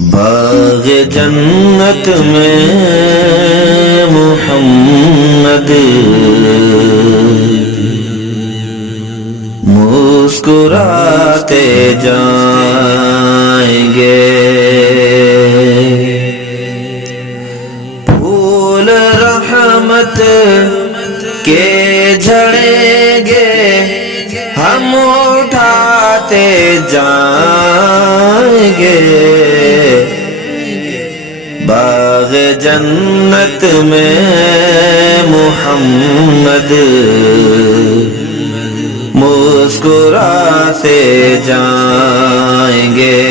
باغ جنت میں محمد مسکراتے جائیں گے، پھول رحمت کے جھڑیں گے، ہم اٹھاتے جائیں گے۔ باغ جنت میں محمد مسکراتے جائیں گے۔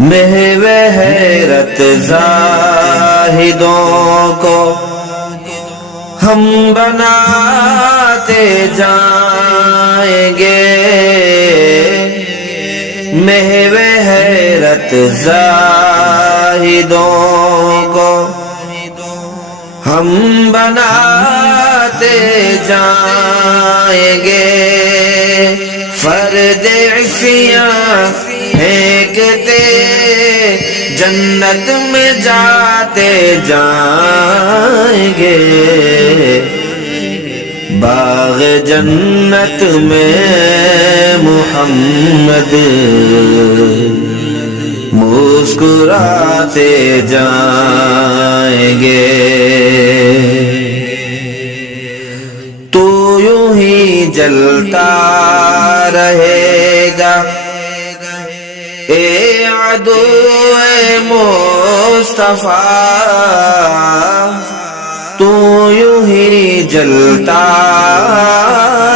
محو حیرت زاہدوں کو ہم بناتے جائیں گے، محو حیرت زاہدوں کو ہم بناتے جائیں گے۔ فرد عصیاں پھینکتے جنت میں جاتے جائیں گے۔ باغ جنت میں محمد مسکراتے جائیں گے۔ تو یوں ہی جلتا رہے گا اے عدو مصطفیٰ، تو یوں ہی جلتا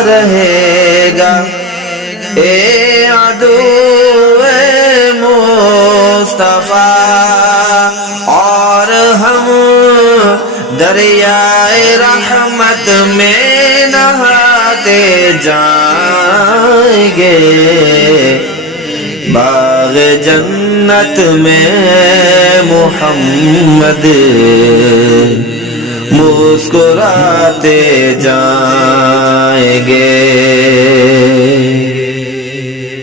رہے گا اے عدو مصطفیٰ، اور ہم دریائے رحمت میں نہاتے جائیں گے۔ باغ جنت میں محمد مسکراتے جائیں گے۔